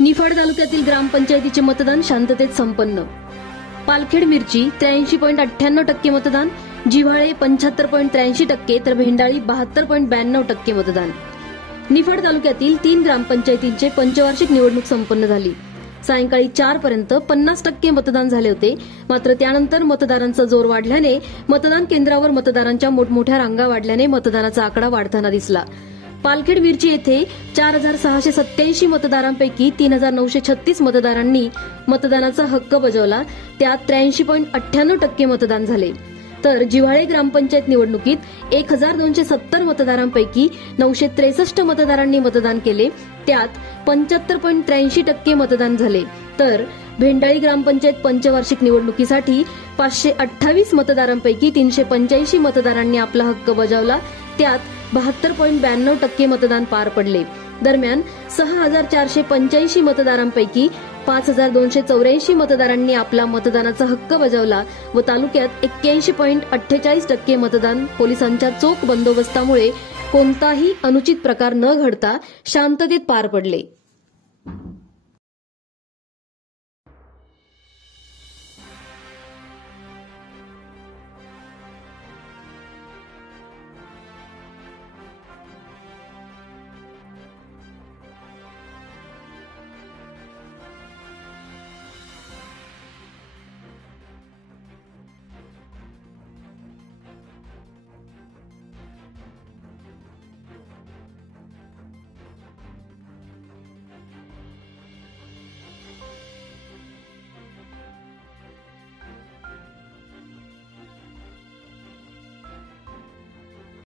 निफाड तालुक्यातील ग्रामपंचायतीचे मतदान शांततेत संपन्न। पालखेड मिरची 83.98% मतदान, जिव्हाळे 75.83% तर भेंडाळी 72.92% मतदान। निफाड तालुक्यातील 3 ग्रामपंचायतींचे पंचवार्षिक निवडणूक संपन्न झाली। सायंकाळी 4 पर्यंत 50% मतदान झाले होते। मात्र त्यानंतर मतदारांचा जोर वाढल्याने मतदान केंद्रावर मतदारांच्या मोठमोठ्या रांगा वाढल्याने मतदानाचा आकडा वाढताना दिसला। पालखेड मिरची येथे 4687 मतदारांपैकी 3936 मतदारांनी मतदानाचा हक्क बजावला, त्यात 83.98% मतदान झाले। तर जिव्हाळे ग्रामपंचायत निवडणुकीत 1270 मतदारांपैकी 963 मतदारांनी मतदान केले, त्यात 75.83% मतदान झाले। तर भेंडाळी ग्रामपंचायत पंचवार्षिक निवडणुकीसाठी 528 मतदारांपैकी 385 मतदारांनी आपला हक्क बजावला, त्यात 72.92% मतदान पार पडले। दरम्यान 6485 मतदारांपैकी 5284 मतदारांनी आपला मतदानाचा हक्क बजावला व तालुक्यात 81.48% मतदान पोलिसांच्या चोख बंदोबस्तामुळे कोणताही अनुचित प्रकार न घडता शांततेत पार पडले।